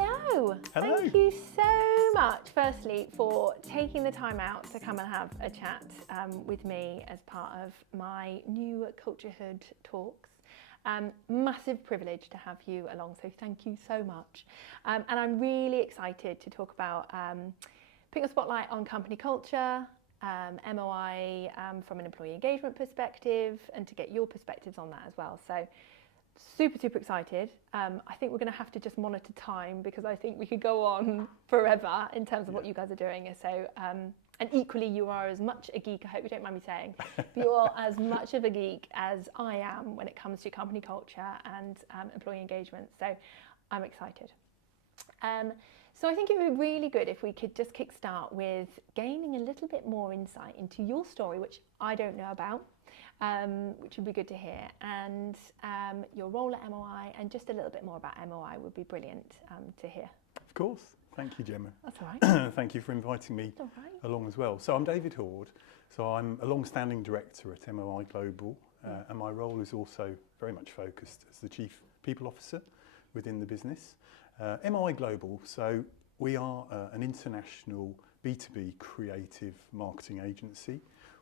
Hello. Hello. Thank you so much, firstly, for taking the time out to come and have a chat with me as part of my new Culturehood talks. Massive privilege to have you along, so thank you so much. And I'm really excited to talk about putting a spotlight on company culture, MOI from an employee engagement perspective, and to get your perspectives on that as well. So super excited. I think we're going to have to just monitor time because I think we could go on forever in terms of what you guys are doing. So, and equally you are as much a geek, I hope you don't mind me saying, but you're as much of a geek as I am when it comes to company culture and employee engagement. So I'm excited. So I think it would be really good if we could just kickstart with gaining a little bit more insight into your story, which I don't know about. Which would be good to hear, and your role at MOI, and just a little bit more about MOI would be brilliant to hear. Of course. Thank you, Gemma. That's all right. Thank you for inviting me along as well. So I'm David Haward. So I'm a long-standing director at MOI Global, and my role is also very much focused as the Chief People Officer within the business. MOI Global, so we are an international B2B creative marketing agency.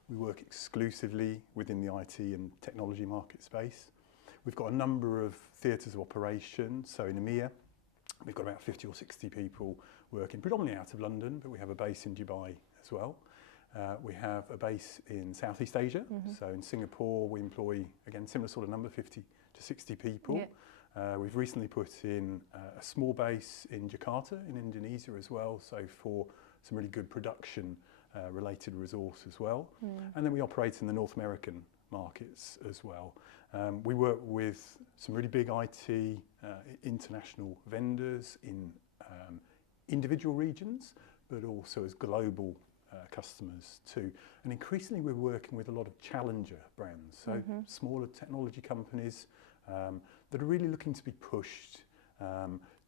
We work exclusively within the IT and technology market space. We've got a number of theatres of operation. So in EMEA, we've got about 50 or 60 people working predominantly out of London, but we have a base in Dubai as well. We have a base in Southeast Asia. So in Singapore, we employ, again, similar sort of number, 50 to 60 people. Yeah. We've recently put in a small base in Jakarta in Indonesia as well, so for some really good production related resource as well. And then we operate in the North American markets as well. We work with some really big IT international vendors in individual regions, but also as global customers too. And increasingly we're working with a lot of challenger brands, so smaller technology companies that are really looking to be pushed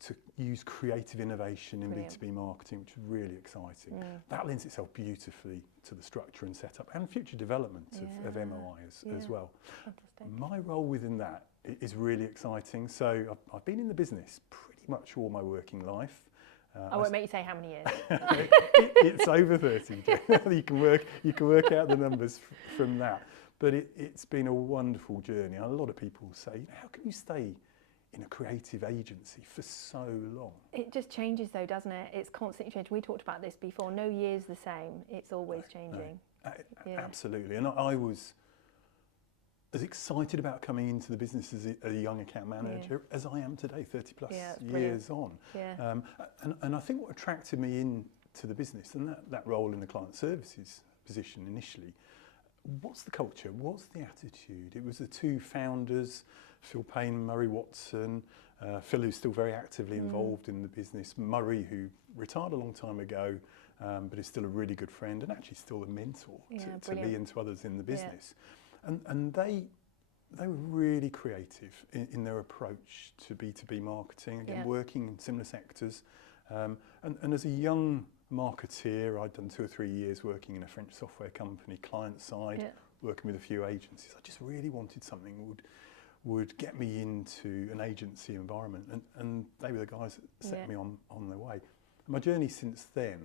to use creative innovation in B2B marketing, which is really exciting. That lends itself beautifully to the structure and setup and future development of MOI as well. Fantastic. My role within that is really exciting. So I've been in the business pretty much all my working life. I won't make you say how many years. It's over 30. You can work out the numbers from that. But it's been a wonderful journey. A lot of people say, how can you stay in a creative agency for so long? It just changes though, doesn't it? It's constantly changing. We talked about this before. No year's the same. It's always changing. No, absolutely. And I was as excited about coming into the business as a young account manager as I am today, 30 plus years on. Yeah. And I think what attracted me into the business and that role in the client services position initially, what's the culture? What's the attitude? It was the two founders, Phil Payne and Murray Watson. Phil, who's still very actively involved in the business. Murray, who retired a long time ago, but is still a really good friend and actually still a mentor to me and to others in the business. Yeah. And they were really creative in their approach to B2B marketing, again, working in similar sectors. And as a young marketeer, I'd done 2 or 3 years working in a French software company, client side, working with a few agencies. I just really wanted something that would get me into an agency environment, and they were the guys that set me on their way. My journey since then,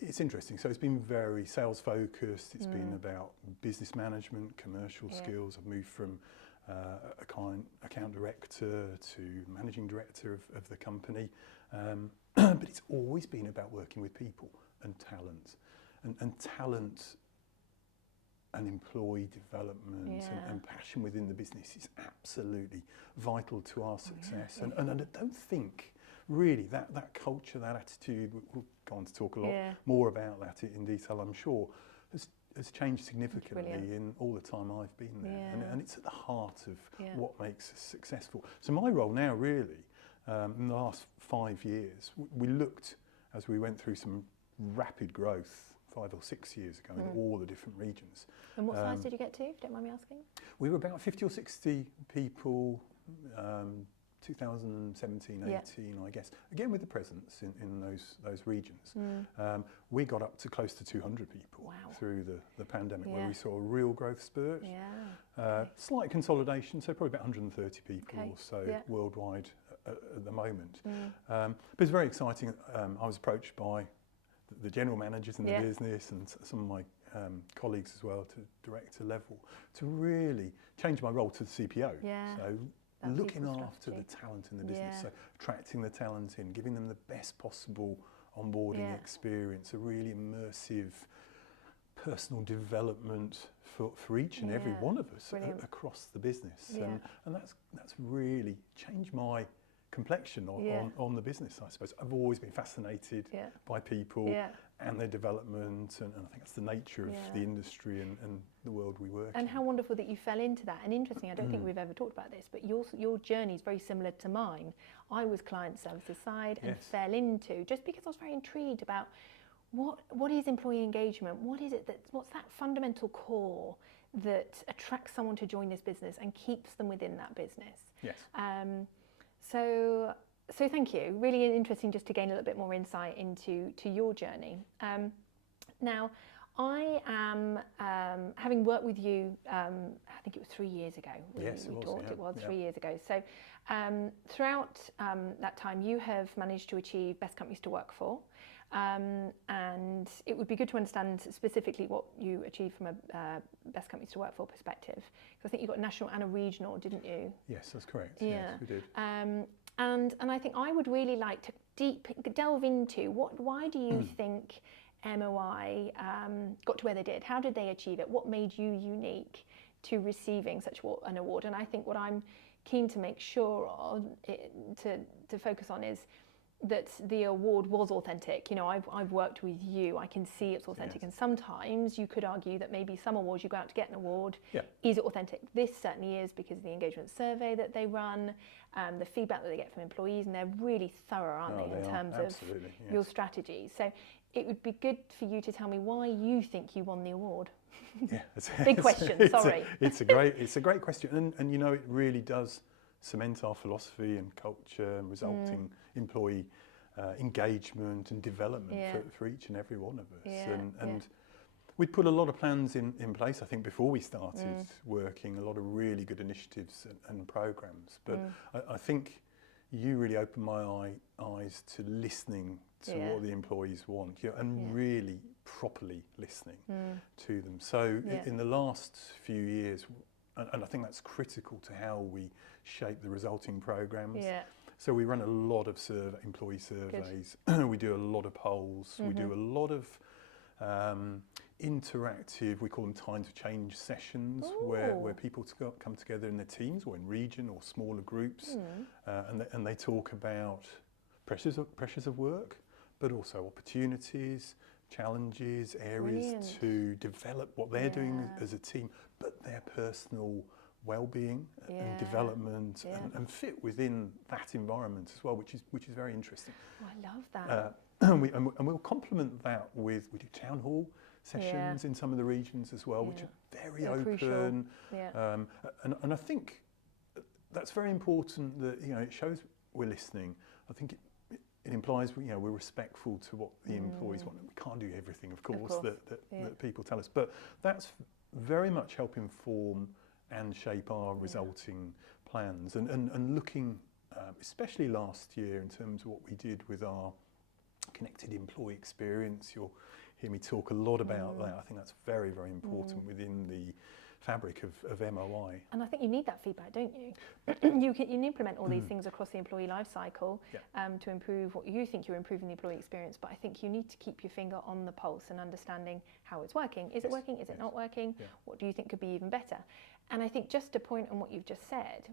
it's interesting. So it's been very sales focused. It's been about business management, commercial skills. I've moved from account director to managing director of the company. But it's always been about working with people and talent. And talent and employee development and passion within the business is absolutely vital to our success. And I don't think, really, that culture, that attitude, we'll go on to talk a lot more about that in detail, I'm sure, has changed significantly in all the time I've been there. And it's at the heart of what makes us successful. So my role now, really, in the last 5 years, we looked, as we went through some rapid growth 5 or 6 years ago in all the different regions. And what size did you get to, if you don't mind me asking? We were about 50 or 60 people, 2017, 18, I guess. Again, with the presence in those regions. We got up to close to 200 people through the pandemic, where we saw a real growth spurt. Slight consolidation, so probably about 130 people or so worldwide at the moment. But it's very exciting. I was approached by the general managers in the business and some of my colleagues as well, to director level, to really change my role to the CPO. So looking after the talent in the business, so attracting the talent in, giving them the best possible onboarding experience, a really immersive personal development for each and every one of us across the business. And that's really changed my complexion on the business, I suppose. I've always been fascinated by people and their development, and I think that's the nature of the industry and the world we work in. And how wonderful that you fell into that. And interesting, I don't think we've ever talked about this, but your journey is very similar to mine. I was client services side and fell into, just because I was very intrigued about what is employee engagement? What's that fundamental core that attracts someone to join this business and keeps them within that business? Yes. So thank you. Really interesting just to gain a little bit more insight into your journey. Now, I am, having worked with you, I think it was 3 years ago. It was 3 years ago. So throughout that time, you have managed to achieve Best Companies to Work For. And it would be good to understand specifically what you achieved from a Best Companies to Work For perspective. Because I think you got national and a regional, didn't you? Yes, that's correct. Yes, we did. And I think I would really like to delve into why do you think MOI got to where they did? How did they achieve it? What made you unique to receiving such an award? And I think what I'm keen to make sure of, to focus on, is that the award was authentic. You know, I've worked with you, I can see it's authentic, and sometimes you could argue that maybe some awards you go out to get an award, is it authentic? This certainly is, because of the engagement survey that they run, the feedback that they get from employees, and they're really thorough, aren't they, in terms of your strategies. So it would be good for you to tell me why you think you won the award. Big question, sorry. It's a great question, and you know, it really does cement our philosophy and culture and resulting employee engagement and development for each and every one of us. And we'd put a lot of plans in place, I think, before we started working, a lot of really good initiatives and programs. But I think you really opened my eyes to listening to what the employees want, and really properly listening to them. So in the last few years, and I think that's critical to how we shape the resulting programs. So we run a lot of employee surveys. We do a lot of polls. We do a lot of interactive, we call them time to change sessions, where people come together in their teams or in region or smaller groups, and they talk about pressures of work, but also opportunities, challenges, areas to develop what they're doing as a team, but their personal well-being and development and fit within that environment as well, which is very interesting. Oh, I love that. And we'll complement that we do town hall sessions in some of the regions as well, which are very open. And I think that's very important, that it shows we're listening. I think it implies we're respectful to what the employees want. We can't do everything, of course. That people tell us, but that's very much help inform and shape our resulting plans. And looking, especially last year, in terms of what we did with our connected employee experience. You'll hear me talk a lot about that. I think that's very, very important within the fabric of MOI. And I think you need that feedback, don't you? You can implement all these things across the employee life cycle to improve what you think you're improving the employee experience, but I think you need to keep your finger on the pulse and understanding how it's working. Is it working? Is it not working? What do you think could be even better? And I think, just to point on what you've just said,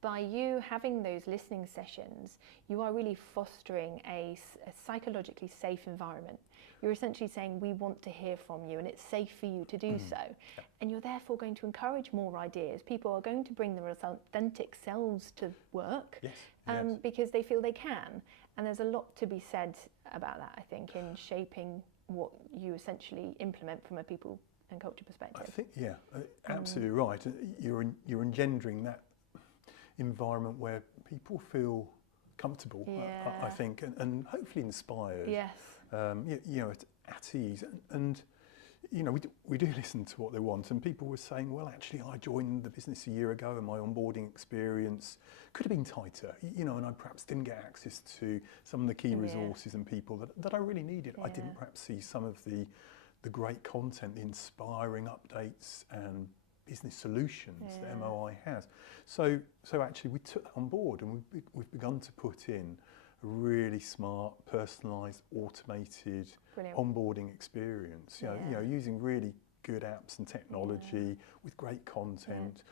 by you having those listening sessions, you are really fostering a psychologically safe environment. You're essentially saying, we want to hear from you, and it's safe for you to do so. And you're therefore going to encourage more ideas. People are going to bring their authentic selves to work because they feel they can. And there's a lot to be said about that, I think, in shaping what you essentially implement from a people and culture perspective. I think, absolutely right. You're engendering that environment where people feel comfortable, I think, and hopefully inspired. Yes. At ease. And we do listen to what they want, and people were saying, well, actually, I joined the business a year ago, and my onboarding experience could have been tighter, and I perhaps didn't get access to some of the key resources and people that I really needed. I didn't perhaps see some of the great content, the inspiring updates and business solutions that MOI has. So actually, we took that on board, and we've begun to put in a really smart, personalised, automated onboarding experience. Using really good apps and technology with great content,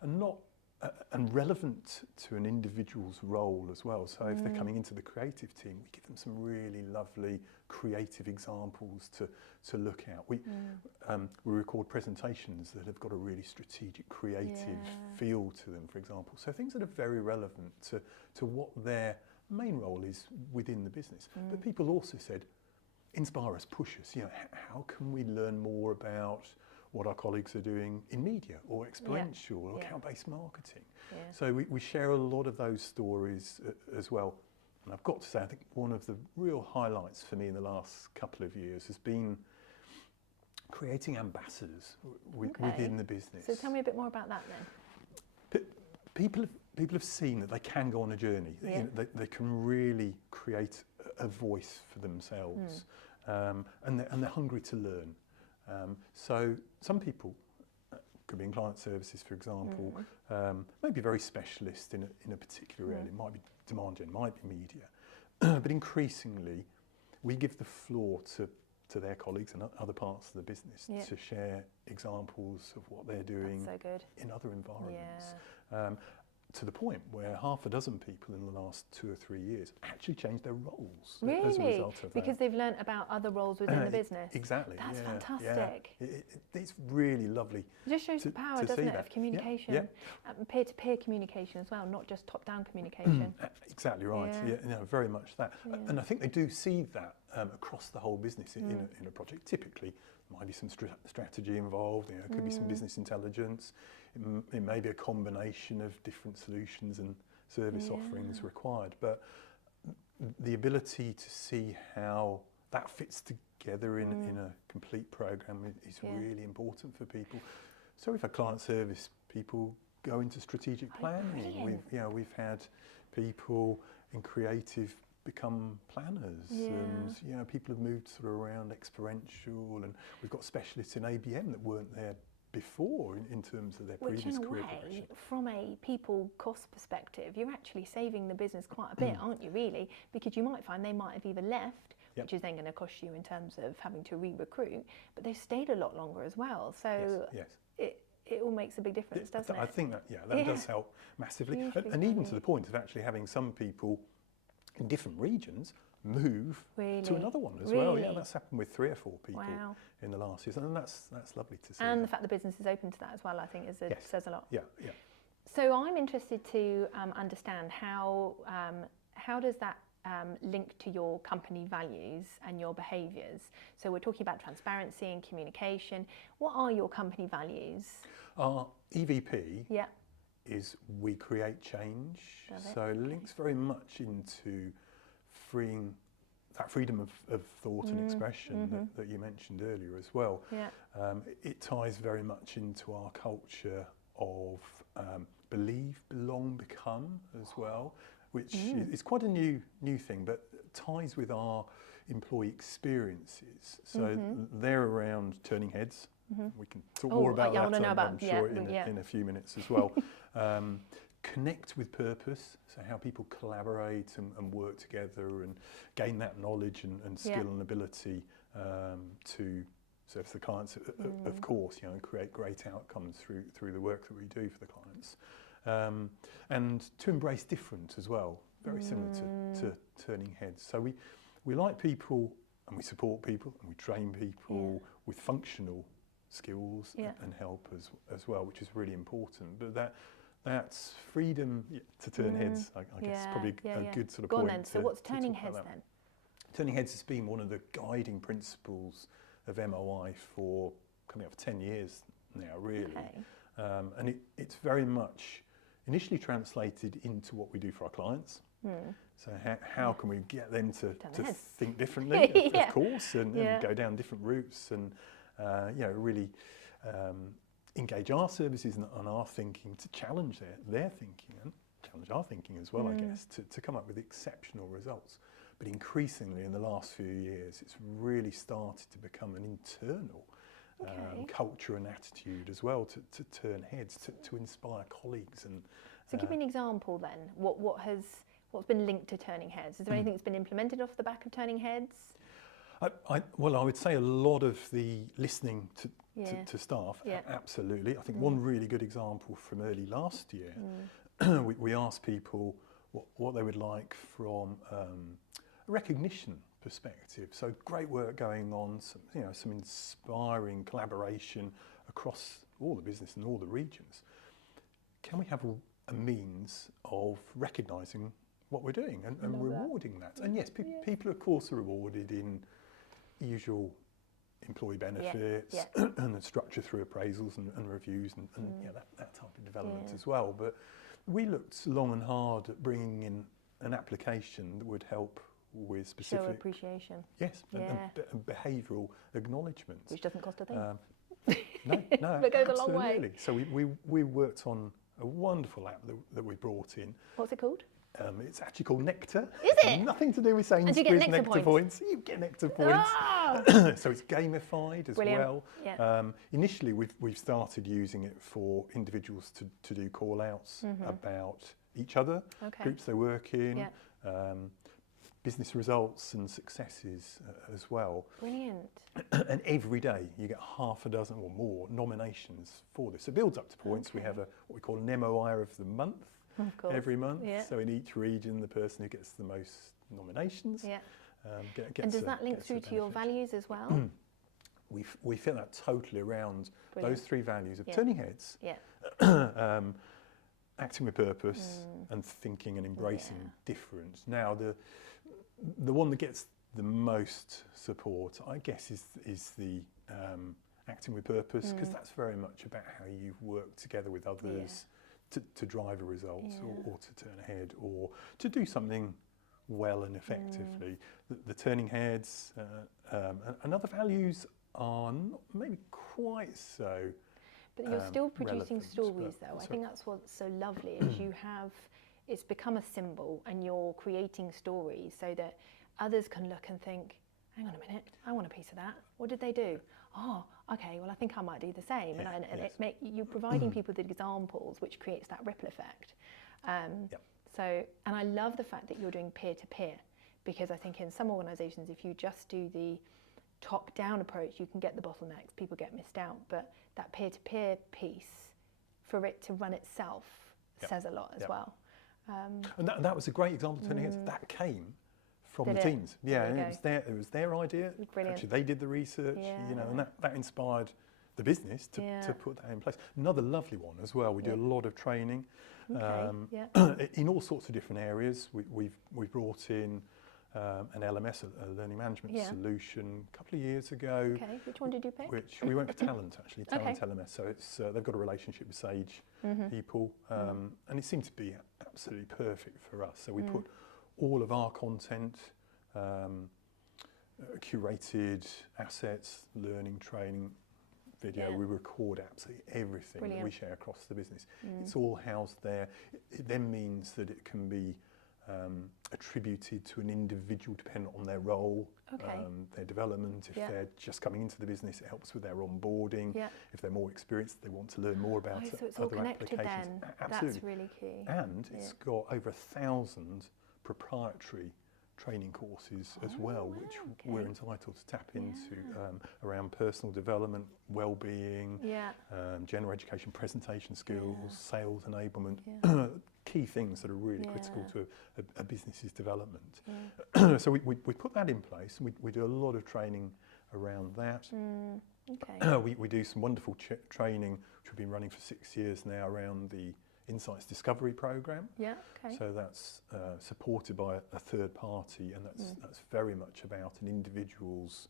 and relevant to an individual's role as well. So if they're coming into the creative team, we give them some really lovely creative examples to look at. We record presentations that have got a really strategic, creative feel to them, for example. So things that are very relevant to what their main role is within the business. But people also said, inspire us, push us. How can we learn more about what our colleagues are doing in media or experiential or account-based marketing? So we share a lot of those stories as well. And I've got to say, I think one of the real highlights for me in the last couple of years has been creating ambassadors within the business. So tell me a bit more about that then. People have seen that they can go on a journey. They can really create a voice for themselves, and they're hungry to learn. So some people could be in client services, for example, maybe very specialist in a particular area. It might be demand gen, might be media, but increasingly we give the floor to their colleagues and other parts of the business to share examples of what they're doing in other environments. To the point where half a dozen people in the last 2 or 3 years actually changed their roles as a result of that. Because they've learnt about other roles within the business. Exactly. That's fantastic. Yeah. It's really lovely. It just shows the power, doesn't it, of communication, peer-to-peer communication as well, not just top-down communication. Exactly right. Very much that. And I think they do see that across the whole business in a project. Typically, there might be some strategy involved. It could be some business intelligence. It may be a combination of different solutions and service offerings required, but the ability to see how that fits together in a complete program is really important for people. So we've had client service people go into strategic planning. We've had people in creative become planners, and people have moved sort of around experiential, and we've got specialists in ABM that weren't there before in terms of their previous career progression. From a people cost perspective, you're actually saving the business quite a bit, aren't you, really? Because you might find they might have either left, which is then going to cost you in terms of having to re-recruit, but they've stayed a lot longer as well. So it all makes a big difference, doesn't it? I think that does help massively. And even to the point of actually having some people in different regions move to another one as well. Yeah, that's happened with 3 or 4 people in the last years, and that's lovely to see. And the fact the business is open to that as well, I think, says a lot. Yeah. So I'm interested to understand how does that link to your company values and your behaviours? So we're talking about transparency and communication. What are your company values? Our EVP is we create change. So it links very much into freeing that freedom of thought and expression that you mentioned earlier as well. It ties very much into our culture of believe, belong, become as well, which is quite a new thing, but ties with our employee experiences. So they're around turning heads. We can talk more about that, I'm sure, in a few minutes as well. Connect with purpose, so how people collaborate and work together and gain that knowledge and skill and ability to serve the clients, of course, and create great outcomes through the work that we do for the clients. And to embrace different as well, very similar to turning heads. So we like people, and we support people, and we train people with functional skills and help as well, which is really important. But that's freedom to turn heads, I guess, probably a good sort of point. Go on then. So what's turning heads then? Turning heads has been one of the guiding principles of MOI for coming up for 10 years now, really. And it's very much initially translated into what we do for our clients. So how can we get them to think differently, of course, and go down different routes. And really engage our services and our thinking to challenge their thinking and challenge our thinking as well, I guess, to come up with exceptional results. But increasingly in the last few years, it's really started to become an internal culture and attitude as well, to turn heads, to inspire colleagues. And so give me an example then. What's been linked to turning heads? Is there anything that's been implemented off the back of turning heads? I would say a lot of the listening to staff, absolutely. I think one really good example from early last year, we asked people what they would like from a recognition perspective. So great work going on, some inspiring collaboration across all the business and all the regions. Can we have a means of recognising what we're doing and rewarding that? And yes, people of course are rewarded in usual employee benefits and the structure through appraisals and reviews and that type of development as well. But we looked long and hard at bringing in an application that would help with specific... Show appreciation. Yes, and behavioural acknowledgements. Which doesn't cost a thing. No, but goes a long way. Absolutely. So we worked on a wonderful app that we brought in. What's it called? It's actually called Nectar. Is it? Nothing to do with Sainsbury's Nectar points. You get Nectar points. Oh! So it's gamified as well. Yeah. Initially, we've started using it for individuals to do call-outs about each other, groups they work in, business results and successes as well. Brilliant. And every day you get half a dozen or more nominations for this. It builds up to points. We have what we call an MOI of the month. Every month, so in each region, the person who gets the most nominations gets. And does that link through to your values as well? We fit that totally around those three values of turning heads, acting with purpose, and thinking and embracing difference. Now, the one that gets the most support, I guess, is the acting with purpose, because that's very much about how you work together with others. To drive a result or to turn ahead or to do something well and effectively. The turning heads and other values are not maybe quite so But you're still producing relevant, stories though. I think that's what's so lovely is it's become a symbol and you're creating stories so that others can look and think, hang on a minute, I want a piece of that. What did they do? Oh, okay, well, I think I might do the same. You're providing people with examples, which creates that ripple effect. So, and I love the fact that you're doing peer-to-peer, because I think in some organisations, if you just do the top-down approach, you can get the bottlenecks, people get missed out. But that peer-to-peer piece, for it to run itself, says a lot as well. And that was a great example of turning heads. That came from the teams, and it was their idea. Brilliant. Actually, they did the research, and that inspired the business to put that in place. Another lovely one as well. We do a lot of training in all sorts of different areas. We've brought in an LMS, a learning management solution, a couple of years ago. Okay, which one did you pick? Which we went for Talent, actually, Talent LMS. So it's they've got a relationship with Sage people, and it seemed to be absolutely perfect for us. So we put all of our content, curated assets, learning, training, video, we record absolutely everything that we share across the business. It's all housed there. It then means that it can be attributed to an individual dependent on their role, their development. If they're just coming into the business, it helps with their onboarding. If they're more experienced, they want to learn more about so it's all other connected applications. Then. Absolutely. That's really key. And it's got over 1,000 proprietary training courses as well, which we're entitled to tap into around personal development, well-being, general education, presentation skills, sales enablement, key things that are really critical to a business's development. So we put that in place, and we do a lot of training around that. We do some wonderful training, which we've been running for 6 years now, around the Insights Discovery Programme. So that's supported by a third party, and that's very much about an individual's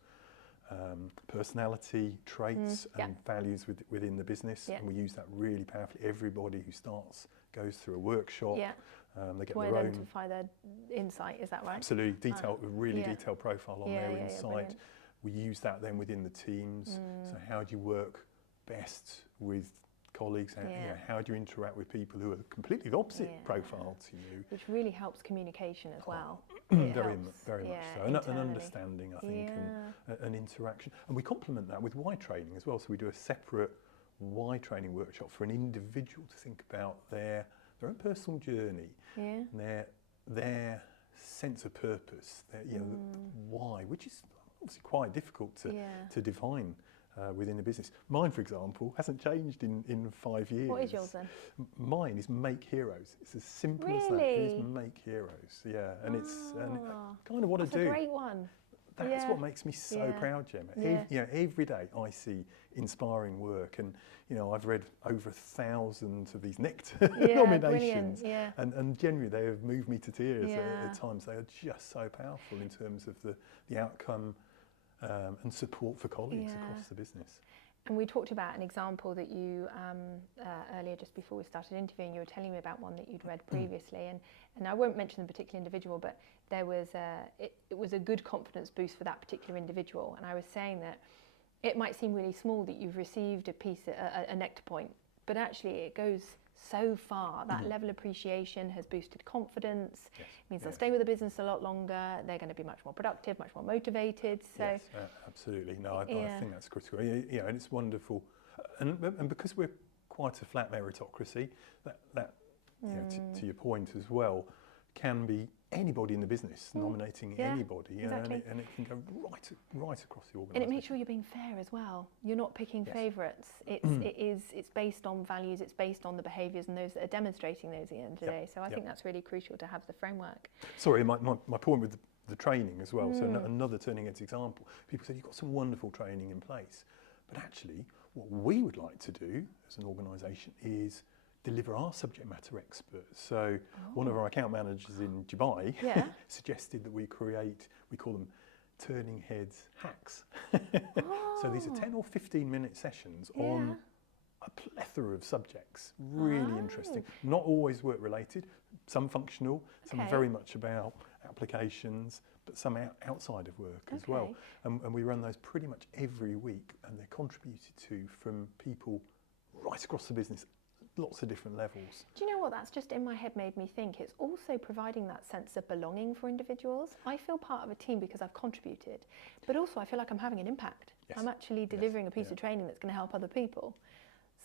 personality, traits and values within the business, and we use that really powerfully. Everybody who starts goes through a workshop. They get their own. Identify their insight, is that right? Absolutely, really detailed profile on their insight. we use that then within the teams. So how do you work best with colleagues? How do you interact with people who are completely the opposite profile to you? Which really helps communication as well. Very much so. An understanding, I think, and an interaction. And we complement that with why training as well. So we do a separate why training workshop for an individual to think about their own personal journey, and their sense of purpose, their, why, which is obviously quite difficult to define within a business. Mine, for example, hasn't changed in 5 years. What is yours then? Mine is make heroes. It's as simple as that. It is make heroes. And it's kind of what I do. That's a great one. That's what makes me so proud, Gemma. Every day I see inspiring work, and I've read over 1,000 of these Nectar nominations, and generally they have moved me to tears at times. They are just so powerful in terms of the outcome and support for colleagues across the business. And we talked about an example that you earlier, just before we started interviewing, you were telling me about one that you'd read previously, and I won't mention the particular individual, but there was it was a good confidence boost for that particular individual. And I was saying that it might seem really small that you've received a Nectar point, but actually it goes so far. That level of appreciation has boosted confidence. It means they'll stay with the business a lot longer. They're going to be much more productive, much more motivated. So absolutely. No, I think that's critical. And it's wonderful. And because we're quite a flat meritocracy, that to your point as well, can be anybody in the business nominating anybody, exactly. and it can go right across the organisation. And it makes sure you're being fair as well. You're not picking favourites. It's based on values. It's based on the behaviours and those that are demonstrating those at the end of the day. So I think that's really crucial to have the framework. Sorry, my point with the training as well. So another turning heads example. People said you've got some wonderful training in place, but actually, what we would like to do as an organisation is deliver our subject matter experts. So one of our account managers in Dubai suggested that we call them turning heads hacks. So these are 10 or 15-minute sessions on a plethora of subjects, really interesting. Not always work related, some functional, some very much about applications, but some outside of work as well. And we run those pretty much every week, and they're contributed to from people right across the business, lots of different levels. Do you know what? That's just in my head made me think. It's also providing that sense of belonging for individuals. I feel part of a team because I've contributed, but also I feel like I'm having an impact. I'm actually delivering a piece of training that's going to help other people.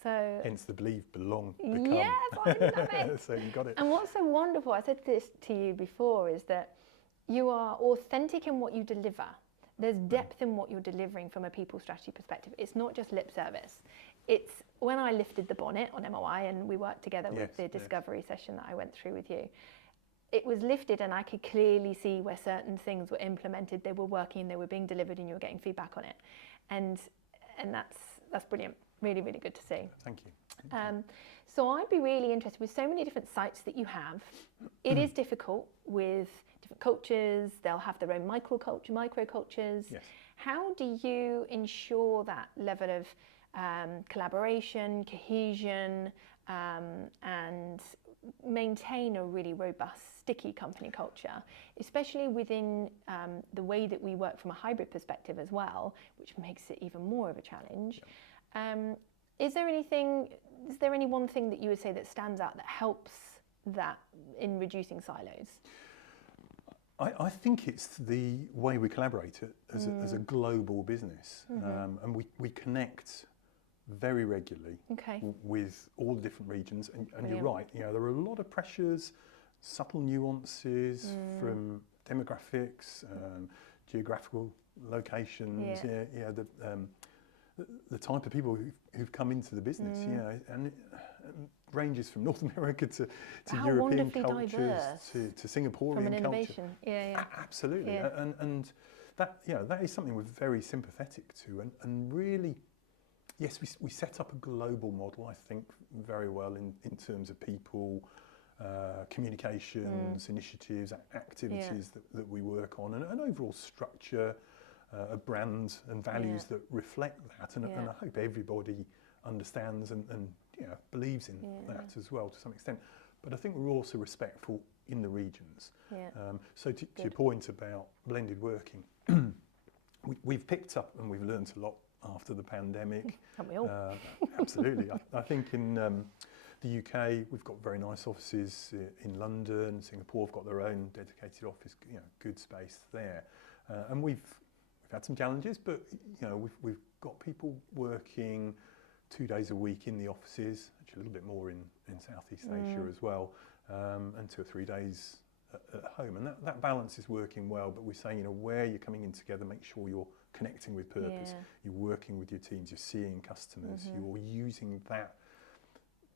So hence the believe, belong, become. Yes, I love it. So you got it. And what's so wonderful, I said this to you before, is that you are authentic in what you deliver. There's depth in what you're delivering from a people strategy perspective. It's not just lip service. It's when I lifted the bonnet on MOI and we worked together with the discovery session that I went through with you, it was lifted and I could clearly see where certain things were implemented, they were working, they were being delivered, and you were getting feedback on it. And that's brilliant. Really, really good to see. Thank you. So I'd be really interested, with so many different sites that you have, it is difficult with different cultures. They'll have their own micro cultures. Yes. How do you ensure that level of collaboration, cohesion, and maintain a really robust, sticky company culture, especially within the way that we work from a hybrid perspective as well, which makes it even more of a challenge. Is there any one thing that you would say that stands out that helps that in reducing silos? I think it's the way we collaborate as a global business, and we connect very regularly with all the different regions. And you're right, there are a lot of pressures, subtle nuances from demographics, geographical locations, the type of people who've come into the business, and it ranges from North America to European cultures to Singaporean culture. Absolutely, and that that is something we're very sympathetic to, and really, yes, we set up a global model, I think, very well in terms of people, communications, initiatives, activities that we work on, and an overall structure. A brand and values that reflect that, and I hope everybody understands and believes in that as well to some extent. But I think we're also respectful in the regions. So to your point about blended working, we've picked up and we've learned a lot after the pandemic. Haven't we all? Absolutely. I think in the UK, we've got very nice offices in London. Singapore have got their own dedicated office, good space there. And we've had some challenges, but we've got people working 2 days a week in the offices, actually a little bit more in Southeast Asia as well, and 2 or 3 days at home. And that balance is working well, but we're saying, where you're coming in together, make sure you're connecting with purpose, you're working with your teams, you're seeing customers, you're using that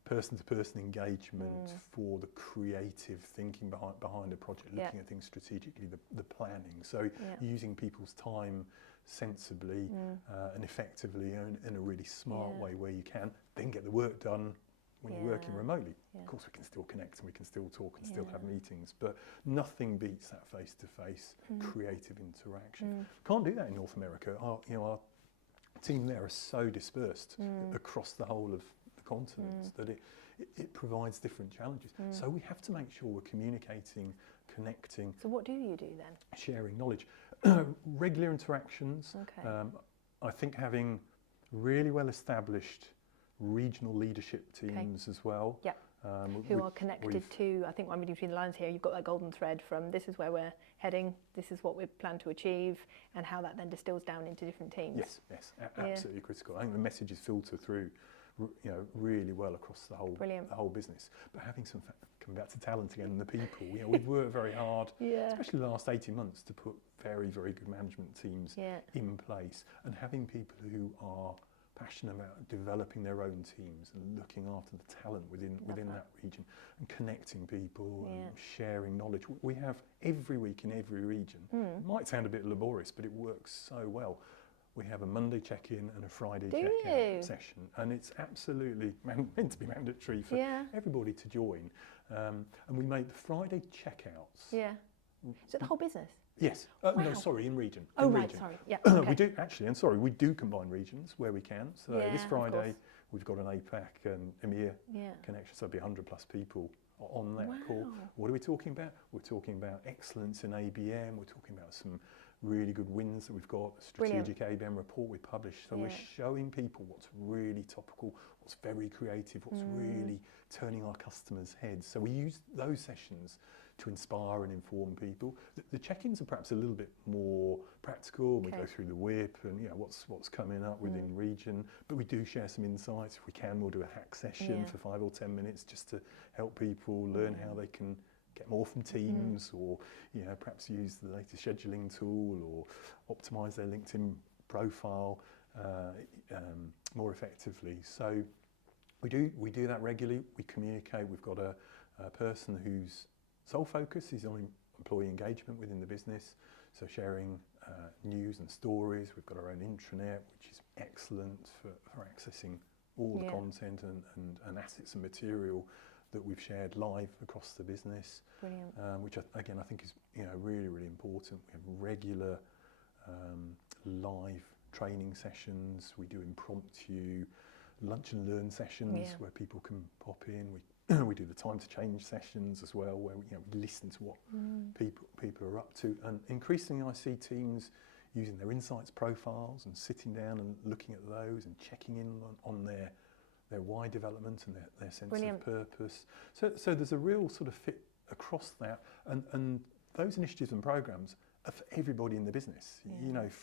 person-to-person engagement for the creative thinking behind a project, looking at things strategically, the planning. So using people's time sensibly and effectively in a really smart way where you can, then get the work done when you're working remotely. Of course, we can still connect and we can still talk and still have meetings, but nothing beats that face-to-face creative interaction. Can't do that in North America. Our team there are so dispersed across the whole of continents that it provides different challenges. So we have to make sure we're communicating, connecting. So what do you do then? Sharing knowledge. Regular interactions. Okay. I think having really well established regional leadership teams as well. Yeah. Who are connected to, I think I'm reading between the lines here, you've got that golden thread from this is where we're heading, this is what we plan to achieve, and how that then distills down into different teams. Yes, absolutely critical. I think the messages filter through really well across the whole business. But having come back to talent again and the people, we've worked very hard, especially the last 18 months, to put very, very good management teams in place, and having people who are passionate about developing their own teams and looking after the talent within that region and connecting people and sharing knowledge. We have every week in every region. It might sound a bit laborious, but it works so well. We have a Monday check-in and a Friday check-out session, and it's absolutely meant to be mandatory for everybody to join. And we make the Friday checkouts. Yeah. Is it the whole business? Yes. No, sorry, in region. Sorry. Yeah. Okay. We do actually, and sorry, we do combine regions where we can. So this Friday we've got an APAC and EMEA connection, so there'll be 100 plus people on that call. What are we talking about? We're talking about excellence in ABM. We're talking about some really good wins that we've got, a strategic ABM report we published. So we're showing people what's really topical, what's very creative, what's really turning our customers' heads. So we use those sessions to inspire and inform people. The check-ins are perhaps a little bit more practical. We go through the whip and what's coming up within region, but we do share some insights. If we can, we'll do a hack session for 5 or 10 minutes just to help people learn how they can get more from teams, or perhaps use the latest scheduling tool, or optimize their LinkedIn profile more effectively. So we do that regularly. We communicate. We've got a person whose sole focus is on employee engagement within the business, so sharing news and stories. We've got our own intranet, which is excellent for accessing all the content and assets and material that we've shared live across the business. Brilliant. Which again I think is really, really important. We have regular live training sessions. We do impromptu lunch and learn sessions where people can pop in. We do the time to change sessions as well, where we listen to what people are up to. And increasingly I see teams using their insights profiles and sitting down and looking at those and checking in on their why development and their sense of purpose. So there's a real sort of fit across that, and those initiatives and programs are for everybody in the business.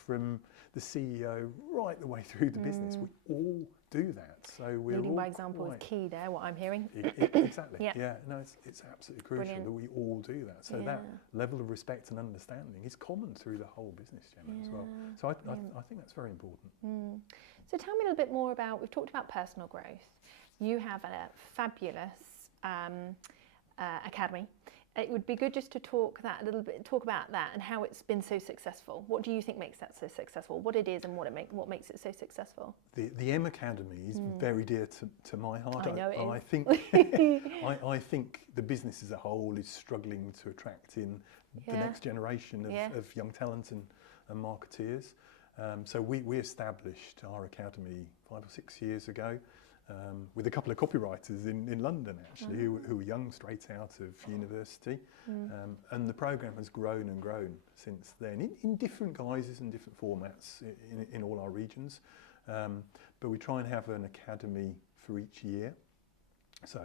From the CEO right the way through the business, we all do that. So we're leading all by example is key there, what I'm hearing. Exactly. No, it's absolutely crucial that we all do that. So that level of respect and understanding is common through the whole business, Gemma, as well. So I think that's very important. So tell me a little bit more about, we've talked about personal growth. You have a fabulous academy. It would be good just to talk about that and how it's been so successful. What do you think makes that so successful? What it is and what makes it so successful? The M Academy is very dear to my heart. I know it is. I think I think the business as a whole is struggling to attract in the next generation of young talent and marketeers. So we established our academy 5 or 6 years ago. with a couple of copywriters in London, actually, who were young, straight out of university. And the programme has grown and grown since then, in different guises and different formats in all our regions. But we try and have an academy for each year. So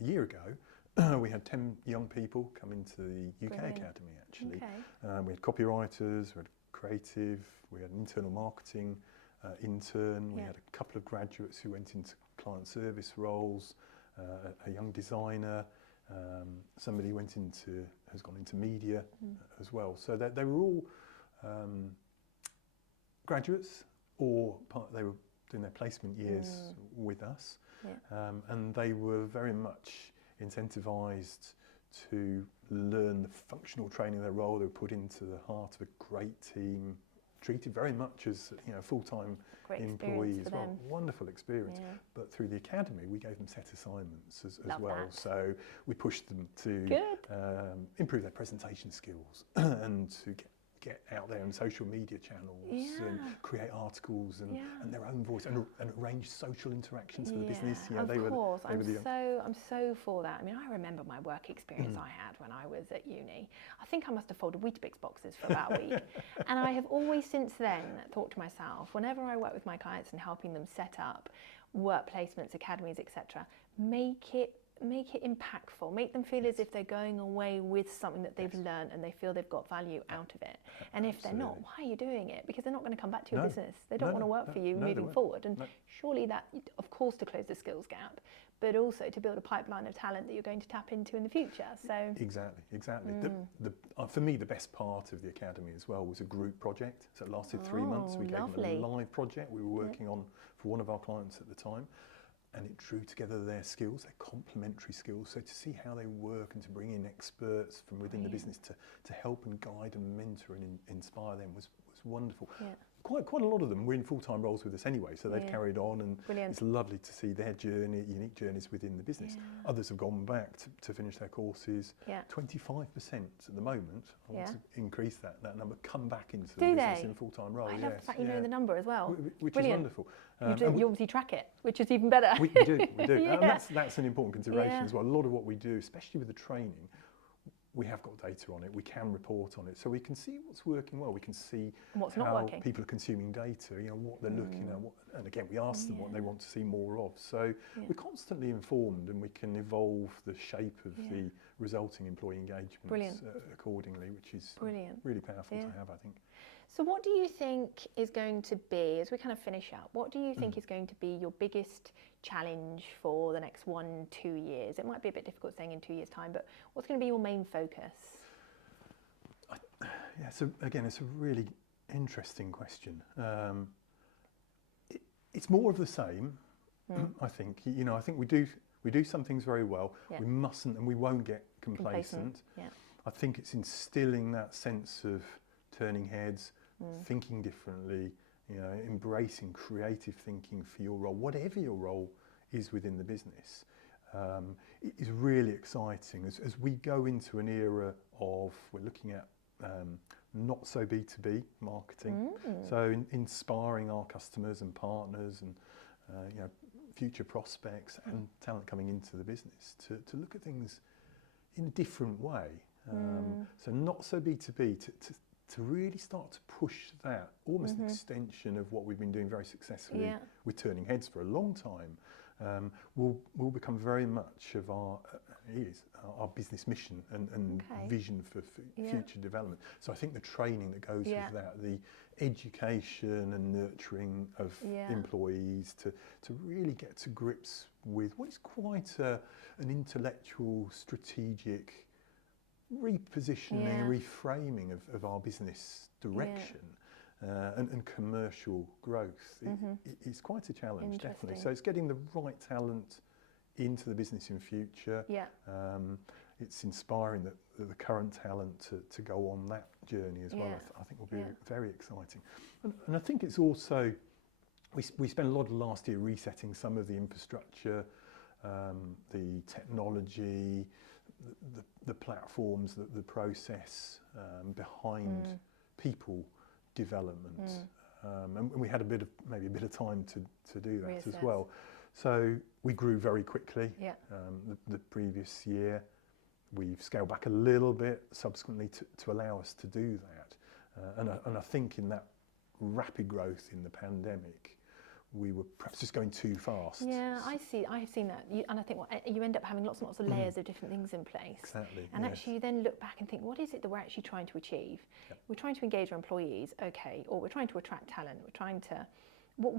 a year ago, we had 10 young people come into the UK Academy, actually. Okay. We had copywriters, we had creative, we had an internal marketing intern, we had a couple of graduates who went into client service roles, a young designer, somebody has gone into media as well. So they were all graduates, or they were doing their placement years with us, and they were very much incentivised to learn the functional training of their role. They were put into the heart of a great team, treated very much as full-time employees as well. Wonderful experience. But through the academy, we gave them set assignments as well. That. So we pushed them to improve their presentation skills and to get out there on social media channels and create articles and their own voice and arrange social interactions for the business. I'm so for that. I mean, I remember my work experience I had when I was at uni. I think I must have folded Weetabix boxes for about a week. And I have always since then thought to myself, whenever I work with my clients and helping them set up work placements, academies, etc., make it impactful, make them feel as if they're going away with something that they've learned and they feel they've got value out of it. And if they're not, why are you doing it? Because they're not going to come back to your business. They don't want to work for you moving forward. And surely that, of course, to close the skills gap, but also to build a pipeline of talent that you're going to tap into in the future. So exactly. For me, the best part of the academy as well was a group project. So it lasted 3 months. We gave them a live project we were working on for one of our clients at the time. And it drew together their skills, their complementary skills. So to see how they work and to bring in experts from within the business to help and guide and mentor and inspire them was wonderful. Quite a lot of them were in full-time roles with us anyway, so they've carried on, and it's lovely to see their journey, unique journeys within the business. Others have gone back to finish their courses. 25% at the moment. I want to increase that number. Come back into the business in full-time roles. I love the fact you know the number as well. Which is wonderful. You obviously track it, which is even better. We do. And that's an important consideration as well. A lot of what we do, especially with the training, we have got data on it, we can report on it, so we can see what's working well, we can see what's how not working. People are consuming data, what they're looking at, and again we ask them what they want to see more of. So we're constantly informed, and we can evolve the shape of the resulting employee engagements accordingly, which is really powerful to have, I think. So what do you think is going to be, as we kind of finish up, what do you think is going to be your biggest challenge for the next 1-2 years? It might be a bit difficult saying in 2 years' time, but what's going to be your main focus? So again, it's a really interesting question. It's more of the same, I think. I think we do some things very well. We mustn't and we won't get complacent. I think it's instilling that sense of turning heads, thinking differently, embracing creative thinking for your role, whatever your role is within the business. It is really exciting as we go into an era of, we're looking at not so B2B marketing, so inspiring our customers and partners and future prospects and talent coming into the business to look at things in a different way. So not so B2B, to really start to push that, almost an extension of what we've been doing very successfully with turning heads for a long time, will become very much of our business mission and vision for future development. So I think the training that goes with that, the education and nurturing of employees to really get to grips with what is quite an intellectual, strategic repositioning, reframing of our business direction and commercial growth. It's quite a challenge, definitely. So it's getting the right talent into the business in future. It's inspiring the current talent to go on that journey as well. I think will be very exciting. And I think it's also, we spent a lot of last year resetting some of the infrastructure, the technology, the platforms, the process behind people development, and we had maybe a bit of time to do that as well. So we grew very quickly. Yeah. The previous year, we've scaled back a little bit subsequently to allow us to do that. And I think in that rapid growth in the pandemic, we were perhaps just going too fast. Yeah, I've seen that. And I think you end up having lots and lots of layers of different things in place. Exactly. And actually you then look back and think, what is it that we're actually trying to achieve? Yep. We're trying to engage our employees, okay, or we're trying to attract talent, we're trying to, what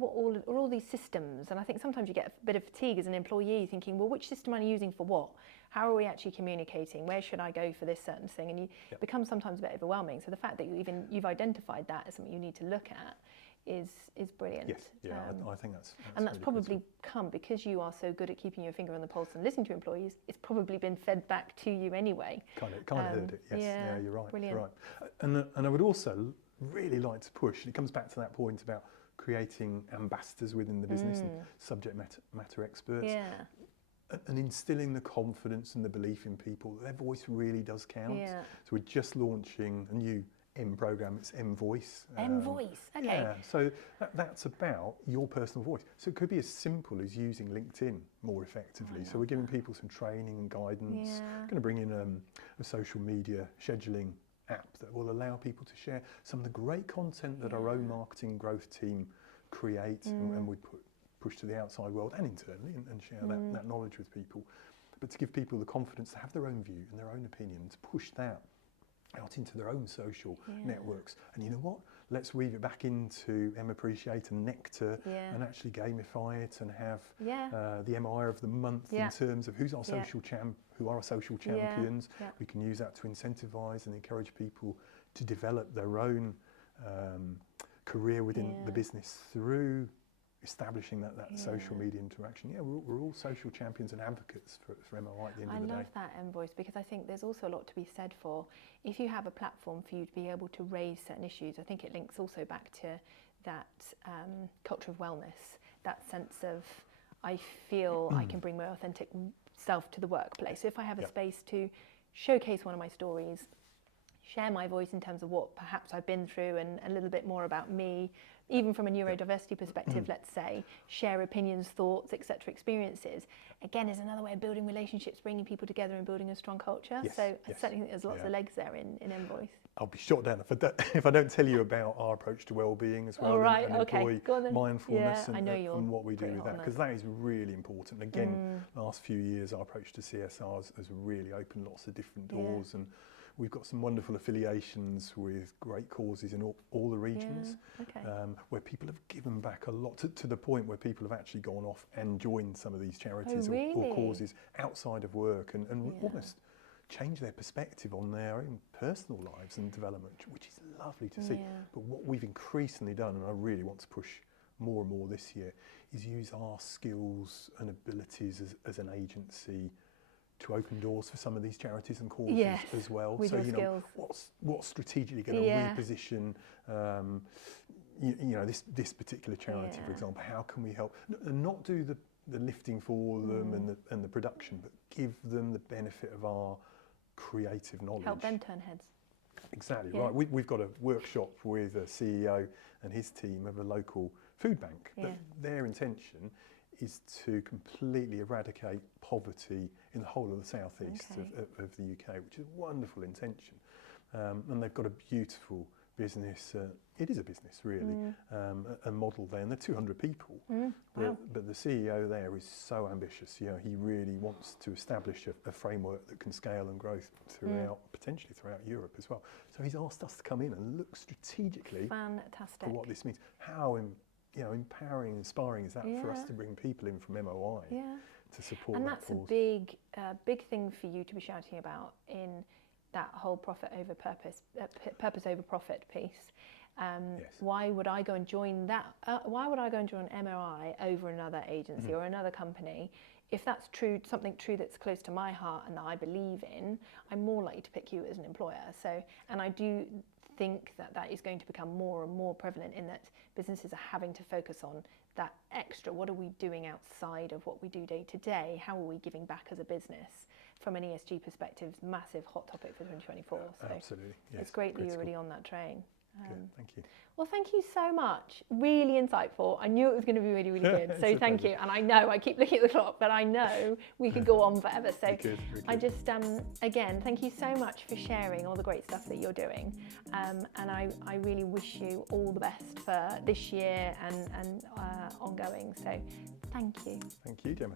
all these systems, and I think sometimes you get a bit of fatigue as an employee thinking, well, which system am I using for what? How are we actually communicating? Where should I go for this certain thing? And it becomes sometimes a bit overwhelming. So the fact that you've identified that as something you need to look at is brilliant. Yes, yeah, I think that's and that's really probably come because you are so good at keeping your finger on the pulse and listening to employees. It's probably been fed back to you anyway. Kind of heard it. Yes, yeah, you're right. Brilliant. You're right. And I would also really like to push. It comes back to that point about creating ambassadors within the business and subject matter experts. Yeah. And instilling the confidence and the belief in people that their voice really does count. Yeah. So we're just launching a new M program. It's M Voice. M Voice. Okay. Yeah. So that's about your personal voice. So it could be as simple as using LinkedIn more effectively. So we're giving people some training and guidance. Yeah. Going to bring in a social media scheduling app that will allow people to share some of the great content that our own marketing growth team create and we push to the outside world and internally and share that knowledge with people. But to give people the confidence to have their own view and their own opinion, to push that out into their own social networks. And you know what? Let's weave it back into M Appreciate and Nectar and actually gamify it and have the MOI of the month in terms of who's our social who are our social champions. We can use that to incentivise and encourage people to develop their own career within the business through establishing that social media interaction. Yeah, we're all social champions and advocates for MOI at the end of the day. I love that, M Voice, because I think there's also a lot to be said for if you have a platform for you to be able to raise certain issues. I think it links also back to that culture of wellness, that sense of I feel I can bring my authentic self to the workplace. So if I have a space to showcase one of my stories, share my voice in terms of what perhaps I've been through and a little bit more about me, even from a neurodiversity perspective, let's say, share opinions, thoughts, etc., experiences, again, is another way of building relationships, bringing people together and building a strong culture. So I certainly think there's lots of legs there in M Voice. I'll be shot down if I don't tell you about our approach to well-being as well and employee mindfulness and what we do with that, because that is really important. Again, last few years, our approach to CSR has really opened lots of different doors and we've got some wonderful affiliations with great causes in all the regions where people have given back a lot to the point where people have actually gone off and joined some of these charities or causes outside of work and almost change their perspective on their own personal lives and development, which is lovely to see. But what we've increasingly done, and I really want to push more and more this year, is use our skills and abilities as an agency to open doors for some of these charities and causes as well. With so your you know, skills. what's strategically going to reposition you know this particular charity, for example. How can we help and not do the lifting for them and the production, but give them the benefit of our creative knowledge. Help them turn heads. Exactly right. We've got a workshop with a CEO and his team of a local food bank. Their intention is to completely eradicate poverty in the whole of the southeast of the UK, which is a wonderful intention. And they've got a beautiful business. It is a business, really, a model there. And they're 200 people. But the CEO there is so ambitious. You know, he really wants to establish a framework that can scale and grow potentially throughout Europe as well. So he's asked us to come in and look strategically for what this means. How empowering, inspiring is that for us to bring people in from MOI to support and that that's cause? a big thing for you to be shouting about in that whole profit over purpose, purpose over profit piece. Why would I go and join that? Why would I go and join MOI over another agency or another company? If that's true, something true that's close to my heart and that I believe in, I'm more likely to pick you as an employer. So, and I do think that is going to become more and more prevalent in that businesses are having to focus on that extra. What are we doing outside of what we do day to day? How are we giving back as a business? From an ESG perspective, massive hot topic for 2024. So absolutely, yes, it's great that critical. you're already on that train. Good, thank you. Well, thank you so much. Really insightful. I knew it was going to be really, really good. So thank you. And I know, I keep looking at the clock, but I know we could go on forever. So I just, again, thank you so much for sharing all the great stuff that you're doing. And I really wish you all the best for this year and ongoing. So thank you. Thank you, Gemma.